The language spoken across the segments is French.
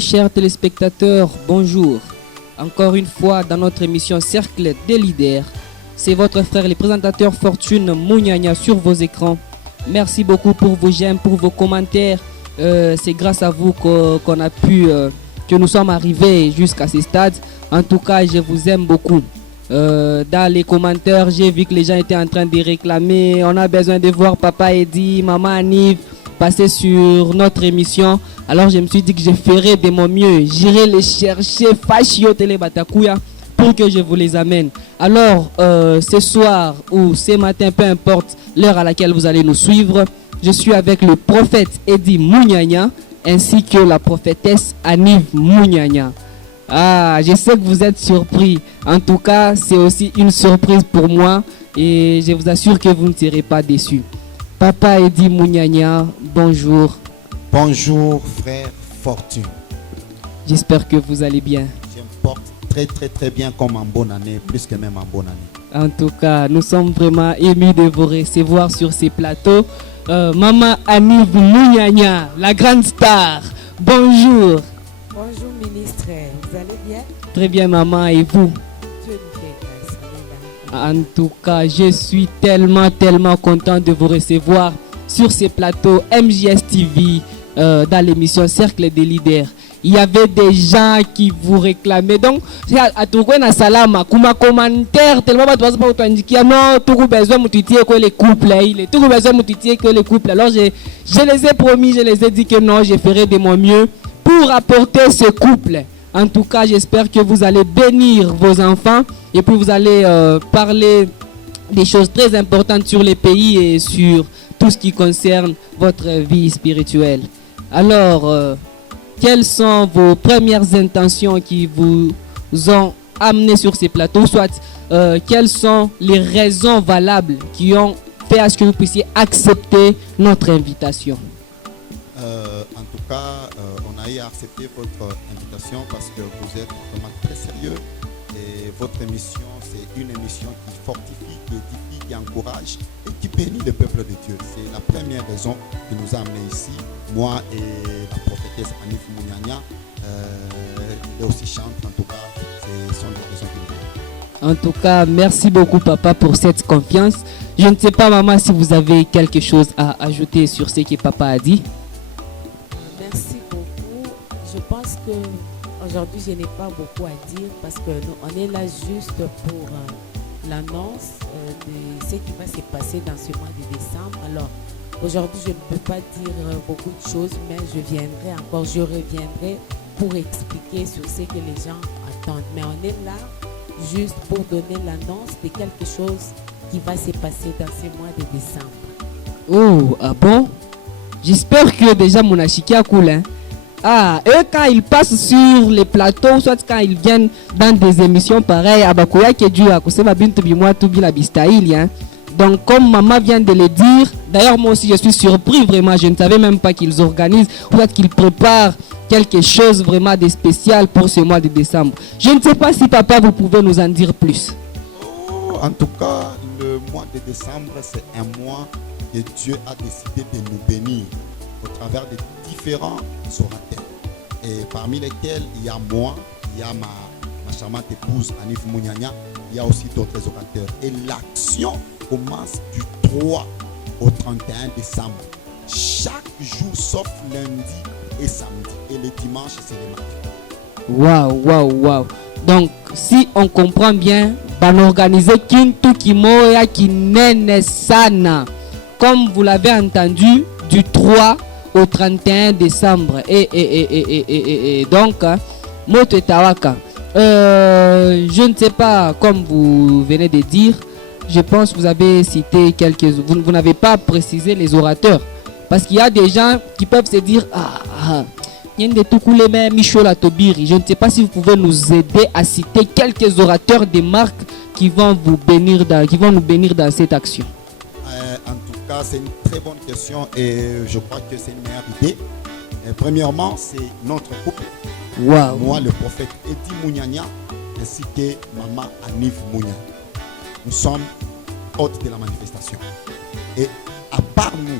Mes chers téléspectateurs, bonjour. Encore une fois dans notre émission Cercle des leaders. C'est votre frère le présentateur Fortune Munyanya sur vos écrans. Merci beaucoup pour vos j'aime, pour vos commentaires. C'est grâce à vous qu'on a pu, que nous sommes arrivés jusqu'à ce stade. En tout cas, je vous aime beaucoup. Dans les commentaires, j'ai vu que les gens étaient en train de réclamer. On a besoin de voir Papa Eddy, Maman Aniv passer sur notre émission. Alors je me suis dit que je ferai de mon mieux. J'irai les chercher Fashio Télé Batakuya pour que je vous les amène. Alors ce soir ou ce matin, peu importe l'heure à laquelle vous allez nous suivre, je suis avec le prophète Eddy Munyanya ainsi que la prophétesse Aniv Munyanya. Ah, je sais que vous êtes surpris. En tout cas, c'est aussi une surprise pour moi et je vous assure que vous ne serez pas déçus. Papa Eddy Munyanya, bonjour. Bonjour frère Fortune. J'espère que vous allez bien. Je me porte très bien comme en bonne année, plus que même en bonne année. En tout cas, nous sommes vraiment émus de vous recevoir sur ces plateaux. Maman Aniv Munyanya, la grande star. Bonjour. Bonjour ministre, vous allez bien? Très bien maman, et vous? Dieu nous fait grâce. En tout cas, je suis tellement content de vous recevoir sur ces plateaux MJS TV dans l'émission Cercle des leaders. Il y avait des gens qui vous réclamaient. Donc, à tout na salama, kuma commentaire tellement pas de indiquer non, tout besoin moutitier que les couples, il est tout besoin moutitier que les couples. Alors je les ai promis, je les ai dit que non, je ferai de mon mieux pour apporter ce couple. En tout cas, j'espère que vous allez bénir vos enfants et puis vous allez parler des choses très importantes sur les pays et sur tout ce qui concerne votre vie spirituelle. Alors, quelles sont vos premières intentions qui vous ont amené sur ces plateaux? Soit, quelles sont les raisons valables qui ont fait à ce que vous puissiez accepter notre invitation? En tout cas, on a eu à accepter votre invitation parce que vous êtes vraiment très sérieux et votre émission, c'est une émission qui fortifie, qui édifie, qui encourage et qui bénit le peuple de Dieu. C'est la première raison qui nous a amenés ici, moi et la prophétesse Aniv Munyanya. Elle aussi chante, en tout cas, ce sont des raisons qui nous En tout cas, merci beaucoup papa pour cette confiance. Je ne sais pas maman si vous avez quelque chose à ajouter sur ce que papa a dit. Merci beaucoup. Je pense que aujourd'hui je n'ai pas beaucoup à dire parce que nous, on est là juste pour l'annonce de ce qui va se passer dans ce mois de décembre. Alors aujourd'hui je ne peux pas dire beaucoup de choses, mais je reviendrai pour expliquer sur ce que les gens attendent. Mais on est là juste pour donner l'annonce de quelque chose qui va se passer dans ce mois de décembre. Oh, ah bon? J'espère que déjà mon achiki a cool. Hein? Ah, eux quand ils passent sur les plateaux, soit quand ils viennent dans des émissions pareilles, abakoya qui est dû à cause de donc comme maman vient de le dire, d'ailleurs moi aussi je suis surpris vraiment, je ne savais même pas qu'ils organisent, ou peut-être qu'ils préparent quelque chose vraiment de spécial pour ce mois de décembre. Je ne sais pas si papa vous pouvez nous en dire plus. Oh, en tout cas, le mois de décembre, c'est un mois que Dieu a décidé de nous bénir au travers de différents orateurs. Et parmi lesquels il y a moi, il y a ma charmante épouse Aniv Munyanya, il y a aussi d'autres orateurs. Et l'action commence du 3 au 31 décembre. Chaque jour sauf lundi et samedi. Et le dimanche, c'est le matin. Waouh. Donc, si on comprend bien, on organise Kintu Kimoya Kinene Sana. Comme vous l'avez entendu, du 3 au 31 décembre. Et donc, Moto Tawaka. Je ne sais pas, comme vous venez de dire, je pense que vous avez cité vous n'avez pas précisé les orateurs. Parce qu'il y a des gens qui peuvent se dire, je ne sais pas si vous pouvez nous aider à citer quelques orateurs des marques qui vont nous bénir dans cette action. En tout cas, c'est une très bonne question et je crois que c'est une meilleure idée. Premièrement, c'est notre couple. Wow. Moi, le prophète Eddy Munyanya, ainsi que maman Aniv Munyanya. Nous sommes hôtes de la manifestation. Et à part nous,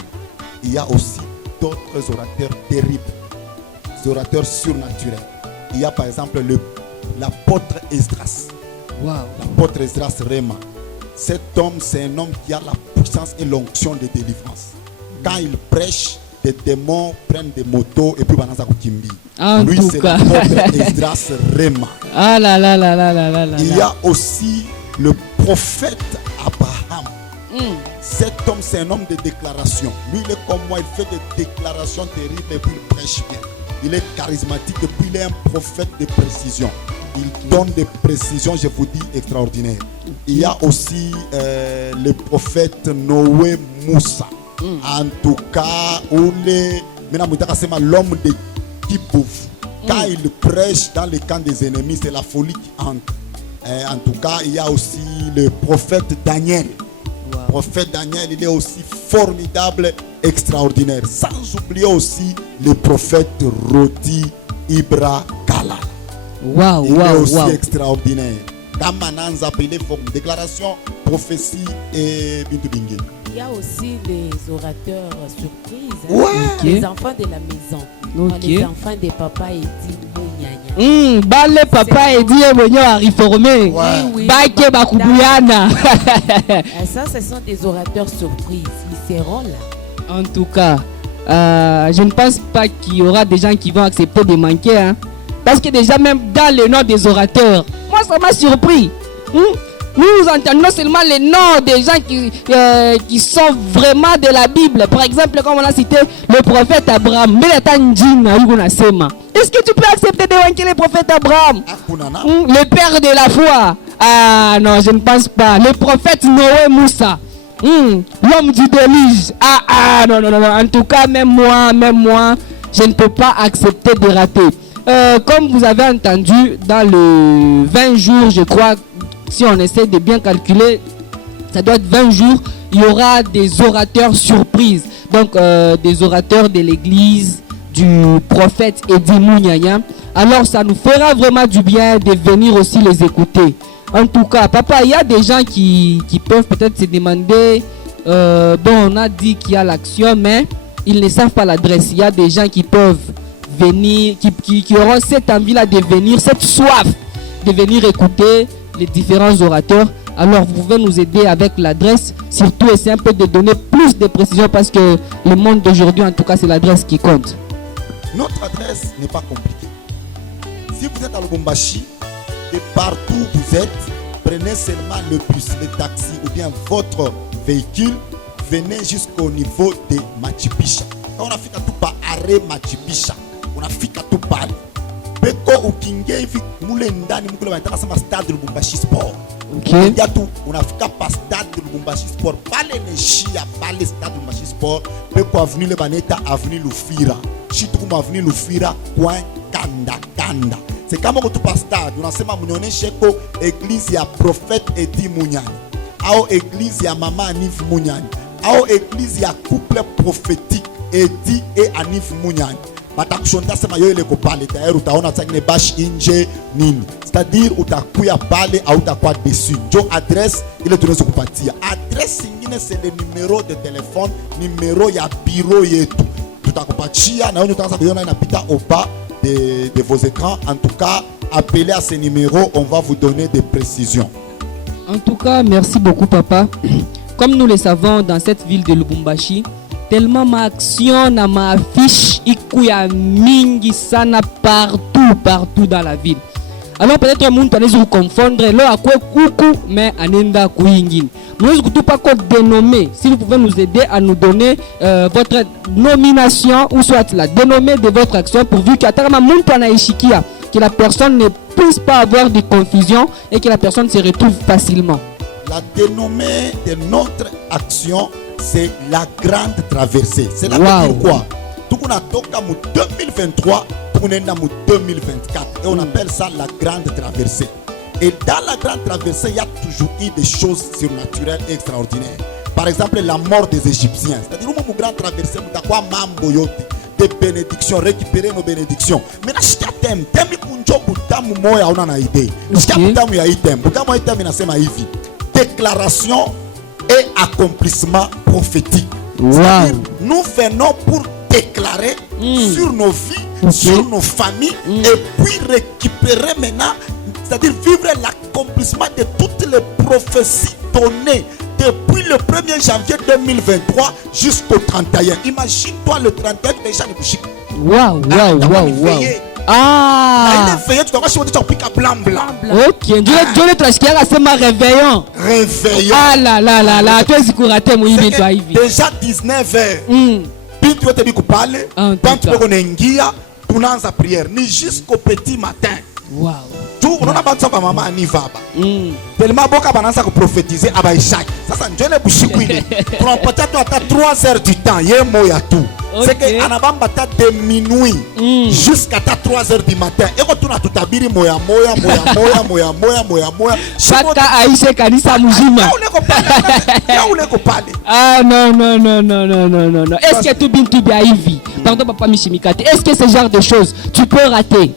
il y a aussi d'autres orateurs terribles. orateurs surnaturels. Il y a par exemple l'apôtre Esdras. Wow. L'apôtre Esdras Réma. Cet homme, c'est un homme qui a la puissance et l'onction de délivrance. Quand il prêche, des démons prennent des motos et puis Bananza Kukimbi. Lui, c'est l'apôtre Esdras Réma. Ah là là là là là là là. Il y a aussi le prophète Abraham. Cet homme, c'est un homme de déclaration. Lui, il est comme moi, il fait des déclarations terribles et puis il prêche bien. Il est charismatique et puis il est un prophète de précision. Il donne des précisions, je vous dis, extraordinaires. Il y a aussi le prophète Noé Moussa. En tout cas, l'homme de Kibouf. Quand il prêche dans les camps des ennemis, c'est la folie qui entre. En tout cas, il y a aussi le prophète Daniel. Le prophète Daniel, il est aussi formidable, extraordinaire. Sans oublier aussi le prophète Rodi Ibra Kala. Wow, il est aussi wow. extraordinaire. Kamananza, il est forme déclaration, prophétie et bintu bingi. Il y a aussi les orateurs surprises, hein, Ouais. les enfants de la maison, les enfants des papas et dit Mounianya. Bale papa et dit Mounio a réformé. Oui, Bake Bakubuyana. Ça, ce sont des orateurs surprises. Ils seront là. En tout cas, je ne pense pas qu'il y aura des gens qui vont accepter de manquer. Hein. Parce que déjà, même dans le nom des orateurs, moi, ça m'a surpris. Nous entendons seulement les noms des gens qui sont vraiment de la Bible. Par exemple, comme on a cité le prophète Abraham. Est-ce que tu peux accepter de manquer le prophète Abraham? Le père de la foi. Ah non, je ne pense pas. Le prophète Noé Moussa. L'homme du déluge. Non. En tout cas, même moi, je ne peux pas accepter de rater. Comme vous avez entendu, dans le 20 jours, je crois, si on essaie de bien calculer, ça doit être 20 jours, il y aura des orateurs surprises. Donc, des orateurs de l'église, du prophète Edi Mounianya. Alors, ça nous fera vraiment du bien de venir aussi les écouter. En tout cas, papa, il y a des gens qui peuvent peut-être se demander, on a dit qu'il y a l'action, mais ils ne savent pas l'adresse. Il y a des gens qui peuvent venir, qui auront cette envie-là de venir, cette soif de venir écouter les différents orateurs. Alors vous pouvez nous aider avec l'adresse, surtout essayer un peu de donner plus de précisions parce que le monde d'aujourd'hui, en tout cas, c'est l'adresse qui compte. Notre adresse n'est pas compliquée. Si vous êtes à Lubumbashi, et partout où vous êtes, prenez seulement le bus, le taxi ou bien votre véhicule, venez jusqu'au niveau de Machipisha. Quand on a fait tout par arrêt Machipisha, on a fait tout par Beko ou Kingé, Moulendani, Moukoula, on a stade de Lubumbashi Sport. Okay. On a fait pas stade de Lubumbashi Sport, pas les Nechia, pas les stades de Lubumbashi Sport, Beko avenue Le Baneta, avenue Lufira, Chitoum avenue Lufira, coin Kanda. C'est comme tu passes stade, on a sema Mounione Cheko, église ya prophète Edi Mouniani, ao église ya maman Anif Mouniani, ao église ya couple prophétique Edi et Anif Mouniani. Batakushonda sema yo ile kopale tayari utaona tsangine bash inje nini. C'est-à-dire utakuya pale au utakuwa dessus. Jo adresse ile tunaweza kupatia. Adresse nyingine c'est le numéro de téléphone, numéro ya bureau yetu. Tutakupatia na wewe utaanza kuiona inapita au bas de vos écrans. En tout cas, appelez à ce numéro, on va vous donner des précisions. En tout cas, merci beaucoup papa. Comme nous le savons, dans cette ville de Lubumbashi, tellement ma action na ma affiche ikuya mingi sana partout dans la ville. Alors peut-être un monde peut confondre là à quoi kuku mais anenda kuingine. Nous ne pas quoi dénommer. Si vous pouvez nous aider à nous donner votre nomination ou soit la dénommée de votre action pourvu qu'à terme monde anaishikia que la personne ne puisse pas avoir de confusion et que la personne se retrouve facilement. La dénommée de notre action, c'est la grande traversée. C'est la dire quoi? Tout qu'on a toqué en 2023, tout qu'on est en 2024. Et on appelle ça la grande traversée. Et dans la grande traversée, il y a toujours eu des choses surnaturelles et extraordinaires. Par exemple, la mort des Égyptiens. C'est-à-dire, une grande traversée, on a quoi mambo yote, des bénédictions, récupérer nos bénédictions. Mais là, je t'aime. T'aimes qu'on joue pour t'aimer, moi, on a une idée. Je t'aime, il y a item. Pour moi, il t'aime, il y a une déclaration et accomplissement prophétique. Wow. Nous venons pour déclarer sur nos vies sur nos familles et puis récupérer maintenant, c'est-à-dire vivre l'accomplissement de toutes les prophéties données depuis le 1er janvier 2023 jusqu'au 31. Imagine-toi le 31 déjà le bouchique. Waouh. Ah. Il est veillé, tu dois voir si on te pique à blanc. Ok, Dieu le trashkier à ce réveillon. Réveillon. Ah là, toi c'est couraté moi il toi hivi. Déjà 19h. Puis tu vas te dire que parler. Quand tu peux connaître tunaanza prière ni jusqu'au petit matin. Waouh. Tout on a battu sa maman ni vaba. Tellement boka bananza ko prophétiser aba Isaac. Ça Dieu le bouchiku ile. Tu vas peut-être à 3 heures du temps, yé moya tout. C'est que anabamba ta de minuit jusqu'à 3 heures du matin. Et quand tu as tout abiri moya. Chaka Aïcha kanisa mujima. Ah non. Est-ce que tu bien hivi? Pardon papa Michimikate. Est-ce que ce genre de choses tu peux rater?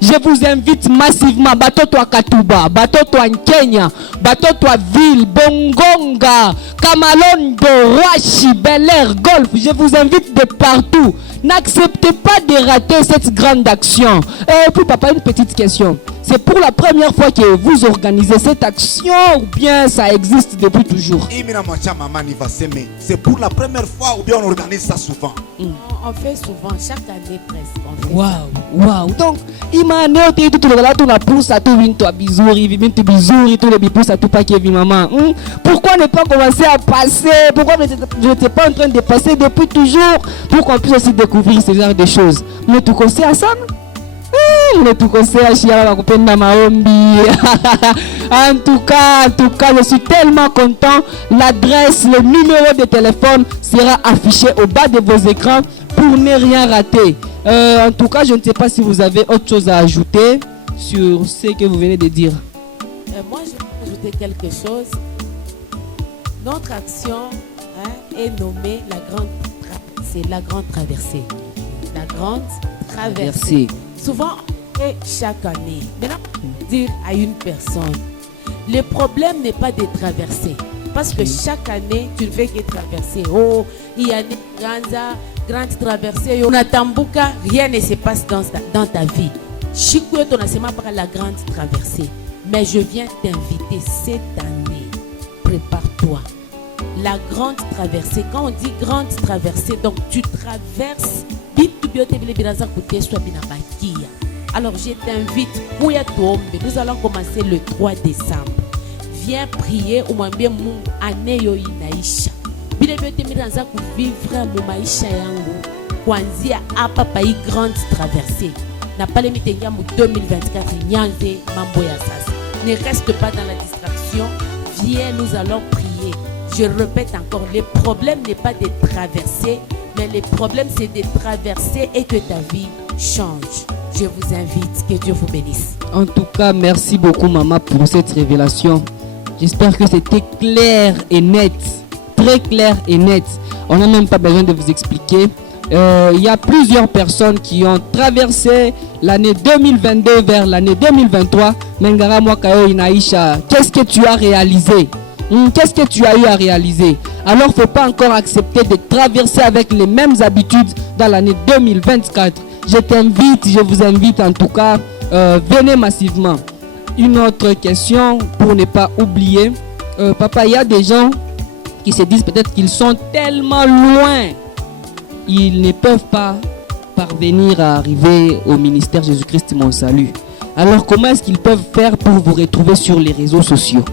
Je vous invite massivement, Batoto à Katuba, Batoto à Kenya, Batoto à Ville, Bongonga, Kamalondo, Roachi, Bel Air, Golf. Je vous invite de partout. N'acceptez pas de rater cette grande action. Et puis papa, une petite question. C'est pour la première fois que vous organisez cette action ou bien ça existe depuis toujours? C'est pour la première fois ou bien on organise ça souvent? On fait souvent, chaque année presque. Waouh. Donc, imane tout le monde on a pousse à tout vinto bizouri, tous les bipous à tout paquet maman. Pourquoi ne pas commencer à passer? Pourquoi je n'étais pas en train de passer depuis toujours pour qu'on puisse aussi découvrir ce genre de choses? Mais tout conseil à ça? En tout cas, je suis tellement content. L'adresse, le numéro de téléphone sera affiché au bas de vos écrans pour ne rien rater. En tout cas, je ne sais pas si vous avez autre chose à ajouter sur ce que vous venez de dire. Moi, je vais ajouter quelque chose. Notre action est nommée la grande traversée. La grande traversée. Souvent, et chaque année, maintenant, dire à une personne, le problème n'est pas de traverser. Parce que chaque année, tu ne fais que traverser. Oh, il y a une grande traversée. On a Tambuka, rien ne se passe dans ta vie. Chikou est ton enseignement par la grande traversée. Mais je viens t'inviter cette année. Prépare-toi. La grande traversée, quand on dit grande traversée, donc tu traverses. Alors je t'invite, nous allons commencer le 3 décembre. Viens prier au moins bien mon année yo inaisha. Bila biote miranza ku vivre mu maisha yangu. Kwanzia hapa pa hii grande traversée. Na pale mitengia mu 2024 nyanze mambo ya sasa. Ne reste pas dans la distraction. Viens, nous allons prier. Je répète encore, le problème n'est pas de traverser, mais le problème c'est de traverser et que ta vie change. Je vous invite, que Dieu vous bénisse. En tout cas, merci beaucoup maman pour cette révélation. J'espère que c'était clair et net, très clair et net. On n'a même pas besoin de vous expliquer. Il y a plusieurs personnes qui ont traversé l'année 2022 vers l'année 2023. Mengara Mwakayo Inaisha, qu'est-ce que tu as réalisé? Qu'est-ce que tu as eu à réaliser? Alors, il ne faut pas encore accepter de traverser avec les mêmes habitudes dans l'année 2024. Je vous invite en tout cas, venez massivement. Une autre question pour ne pas oublier. Papa, il y a des gens qui se disent peut-être qu'ils sont tellement loin. Ils ne peuvent pas parvenir à arriver au ministère Jésus-Christ mon salut. Alors, comment est-ce qu'ils peuvent faire pour vous retrouver sur les réseaux sociaux?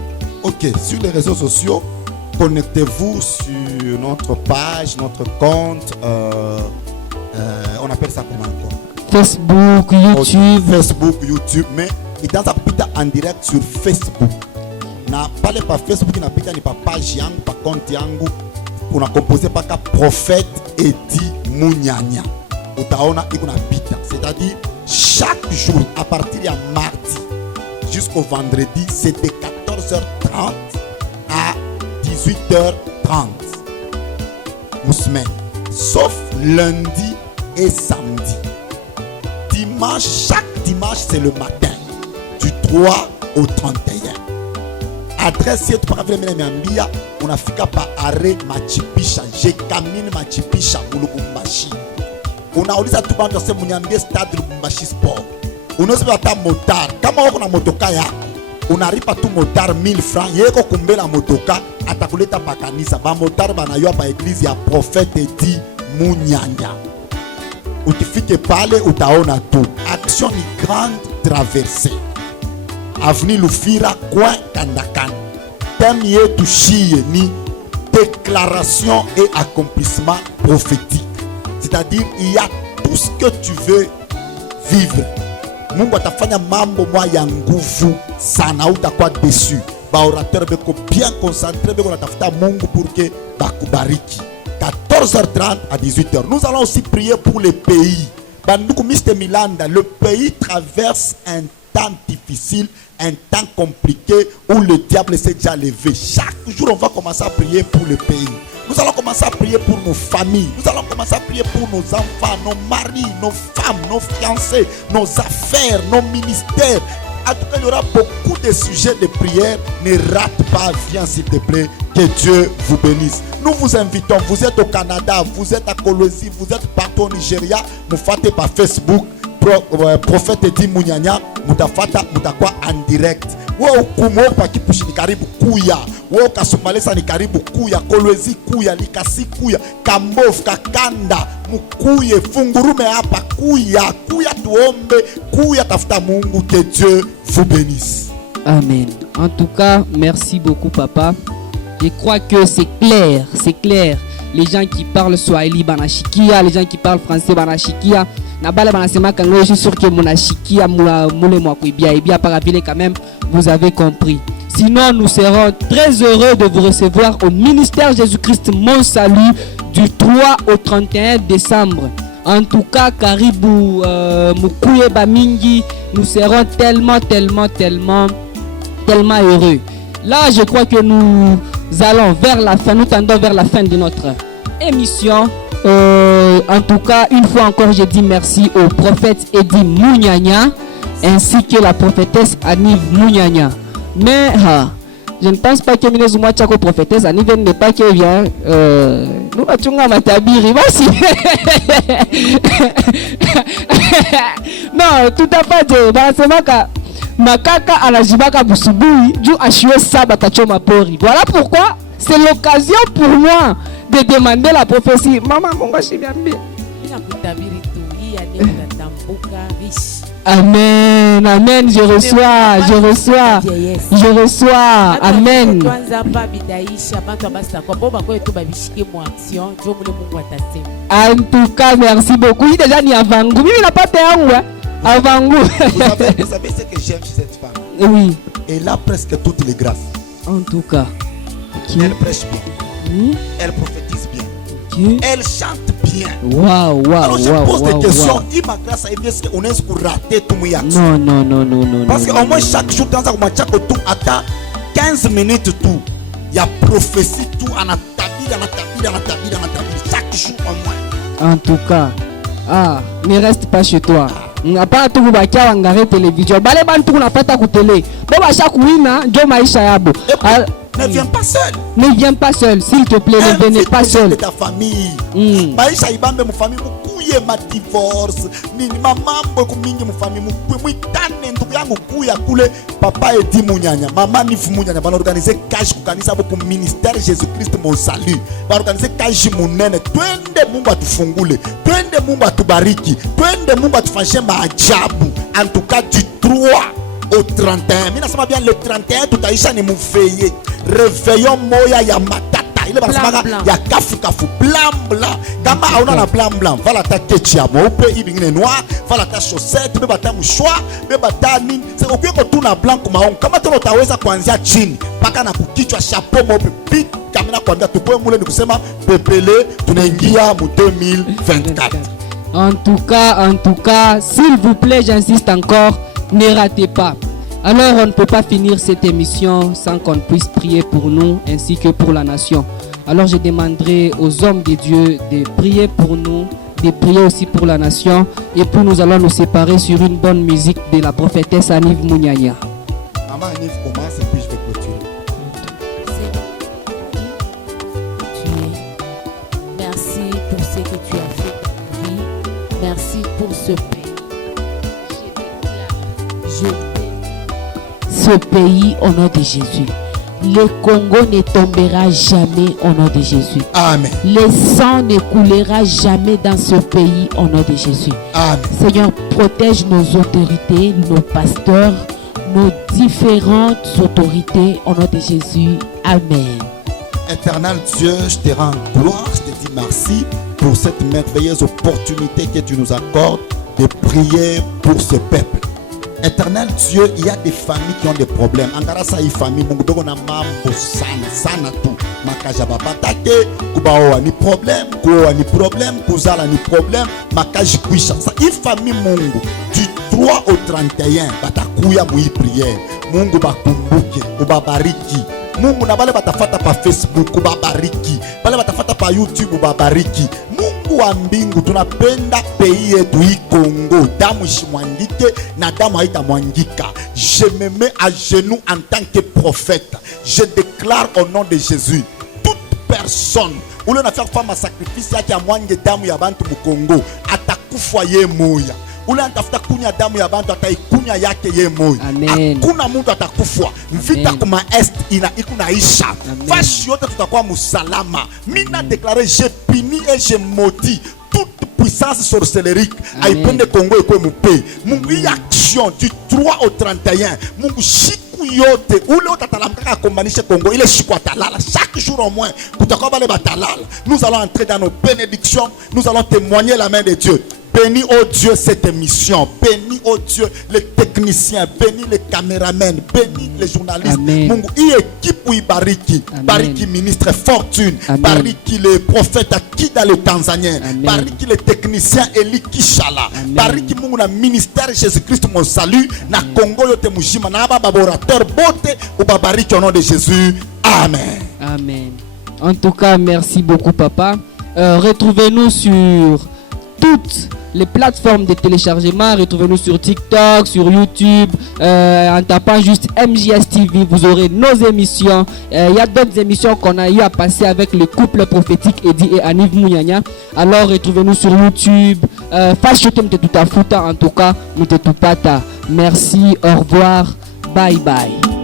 Ok, sur les réseaux sociaux, connectez-vous sur notre page, notre compte. On appelle ça comment encore? Facebook, YouTube. YouTube, mais il dans en direct sur Facebook. Na parle pas Facebook, na pita ni pa page yangu, pa compte yangu. On a composé par prophète Edi Munyanya. Utaona iko na pita. C'est-à-dire chaque jour à partir de mardi jusqu'au vendredi, c'est de 14h30 à 18h30. Semaine. Sauf lundi et samedi. Dimanche, chaque dimanche, c'est le matin. Du 3 au 31. Adresse yetu para vile nimeambia unafika pa arrêt Machipisha. Je camine Machipisha Mulubumbashi. unauliza tu bantu wasema mniambie stade Lubumbashi Sport. Unaweza hata motar. Kama uko na motoka yako, unaripa tu motar 1000 francs, yeko kumbela motoka atakuleta pa kanisa. Ba motar banayoa pa eglise ya prophète Edi Munyanya. Utifike pale utaona tu. Action ni grande traversée. Avenue Lufira coin Kandakan. Thème yetu shie ni déclaration et accomplissement prophétique. C'est-à-dire il y a tout ce que tu veux vivre. Mungu atafanya mambo mwa ya nguvu sana, utakuwa déçu. Ba orateur beko bien concentré, beko natafuta Mungu pour que bakubariki. 14h30 à 18h. Nous allons aussi prier pour les pays. Banduku Mr. Milanda, le pays traverse un temps difficile, un temps compliqué où le diable s'est déjà levé. Chaque jour, on va commencer à prier pour le pays. Nous allons commencer à prier pour nos familles. Nous allons commencer à prier pour nos enfants, nos maris, nos femmes, nos fiancés, nos affaires, nos ministères. En tout cas, il y aura beaucoup de sujets de prière. Ne rate pas, viens s'il te plaît. Que Dieu vous bénisse. Nous vous invitons. Vous êtes au Canada, vous êtes à Kolwezi, vous êtes partout au Nigeria. Vous faites par Facebook. Prophète Edi Munyanya, mutafata mutakwa en direct. Wo kumo pa kipushi ni karibu kuya. Wo Kasumalesa ni karibu kuya. Kolwezi kuya, Likasi kuya, Kambof, Kakanda, mukuye, fungurume hapa kuya. Kuya tuombe, kuya tafuta Mungu. Que Dieu vous bénisse. Amen. En tout cas, merci beaucoup papa. Je crois que c'est clair, c'est clair. Les gens qui parlent Swahili banashikia, les gens qui parlent français banashikia. Nabala banasema kango, je suis sûr que monashikia moule moi kuibia et bien paravile quand même, vous avez compris. Sinon, nous serons très heureux de vous recevoir au ministère Jésus-Christ Mon Salut du 3 au 31 décembre. En tout cas, Karibu Mukuye Bamingi, nous serons tellement heureux. Là, je crois que nous allons vers la fin, nous tendons vers la fin de notre émission. En tout cas, une fois encore, je dis merci au prophète Edi Munyanya ainsi que la prophétesse Anive Munyanya. Mais je ne pense pas que Minez Mouachako prophétesse Anive n'est pas qu'elle vient. Nous avons matabiri. Non, tout à fait. C'est Makaka anajibaka busubui juu ashiwe saba kachoma pori. Voilà pourquoi c'est l'occasion pour moi de demander la prophétie. Maman, Mungu shibiambi. Amen, amen, je reçois. Amen. En tout cas, merci beaucoup. Il déjà ni avant vous. Il n'a pas terre avant vous. Vous savez ce que j'aime chez cette femme? Oui. Elle a presque toutes les grâces. En tout cas. Elle prêche bien. Elle prophétise bien. Elle chante bien. Waouh. Alors je pose des questions. Dis ma grâce à Dieu, on est pour rater tout mon yax. Non. Parce qu'au moins chaque jour, dans un match, tout attend 15 minutes tout. Il y a prophétie tout. On a tabir. Chaque jour au moins. En tout cas. Ne reste pas chez toi. Pas tout bakia wangare télévision. Bale bantu na pata ku télé. Boba chaque wina jo maisha yabo. Ne viens pas seul. Ne viens pas seul, s'il te plaît, ne venez pas seul. De ta famille. Maisha ibambe mu famille mukuye ma divorce. Ni maman boku mingi mu famille muitane ndugu yangu kuya kule papa Edi Munyanya. Mama ni Munyanya ba organiser cash ku kanisa boku ministère Jésus-Christ Mon Salut. Ba organiser cash munene. Twende Mungu atufungule. Twende Mungu atubariki. Twende Mungu atufanyie maajabu. En tout cas du 3 au 31. Mina sema bien le 31 tutaisha ni mufeye. Réveillons moya ya matata. Il est ya kafu blanc. Kama hauna na blanc. Vala ta kechi ya mweupe ibingine noir. Vala ta chaussette, beba ta mouchoir, beba ta nini. C'est okwe ko tuna blanc kuma hongo. Kama tono utaweza kuanzia chini paka na kukichwa chapeau mweupe pik. Kamina kuambia tupoe mule ni kusema pepele tunaingia mu 2024. En tout cas, s'il vous plaît, j'insiste encore, ne ratez pas. Alors, on ne peut pas finir cette émission sans qu'on puisse prier pour nous ainsi que pour la nation. Alors, je demanderai aux hommes de Dieu de prier pour nous, de prier aussi pour la nation. Et puis, nous allons nous séparer sur une bonne musique de la prophétesse Anive Munyanya. Maman Anive commence et puis je vais clôturer. Merci pour ce que tu as fait pour lui. merci pour ce pays. Je bénis ce pays au nom de Jésus. Le Congo ne tombera jamais au nom de Jésus. Amen. Le sang ne coulera jamais dans ce pays au nom de Jésus. Amen. Seigneur, protège nos autorités, nos pasteurs, nos différentes autorités au nom de Jésus. Amen. Éternel Dieu, je te rends gloire, je te dis merci pour cette merveilleuse opportunité que tu nous accordes de prier pour ce peuple. Éternel Dieu, il y a des familles qui ont des problèmes. Angarasa y famille mungu na mambo sana tu. Makajaba batake, kubaoa ni problème, kuoa ni problème, kuzala ni problème, makaji kuisha. Sa y famille mungu du 3 au 31 batakuya mui prière. Mungu bakumbuke, ubabariki. Mungu na bale batafata pa Facebook ubabariki. Bale batafata pa YouTube ubabariki. Mungu wa mbingu, tunapenda pays yetu hii Congo. Damu ishimwangike na damu haitamwangika. Je me mets à genoux en tant que prophète. Je déclare au nom de Jésus, toute personne ule na faire fama sacrifice yake ya mwange damu ya bantu mu Congo atakufa ye moya. Ule anatafuta kunya damu ya bantu ataikunya yake ye moyo. Hakuna mtu atakufwa. Vita kuma est ikunaisha. Fashi yote tutakuwa musalama. Mina déclaré, je punis et je maudis toute puissance sorcellerique. Aipende Congo ekwe mupe. Mungu hii action du 3 au 31. Mungu shiku yote ule utatalamkaka kombanishe Congo ile shiku atalala. Chaque jour au moins kutakuwa bale batalala. Nous allons entrer dans nos bénédictions. Nous allons témoigner la main de Dieu. Bénis, oh Dieu, cette émission. Bénis, oh Dieu, les techniciens. Bénis les caméramans. Bénis les journalistes. Mungu, hii équipe ibariki. Bariki ministre Fortune. Amen. Bariki les prophètes Akida le Tanzanien. Amen. Bariki les techniciens Eli Kishala. Amen. Bariki Mungu na ministère Jésus-Christ mon salut. Na Congo yote mujima. Na aba laborateur bote. Uba bariki au nom de Jésus. Amen. Amen. En tout cas, merci beaucoup, papa. Retrouvez-nous sur toutes les plateformes de téléchargement. Retrouvez-nous sur TikTok, sur YouTube, en tapant juste MJS TV. Vous aurez nos émissions. Il y a d'autres émissions qu'on a eu à passer avec le couple prophétique Eddie et Aniv Mouniania. Alors retrouvez-nous sur YouTube. En tout cas, merci, au revoir, bye bye.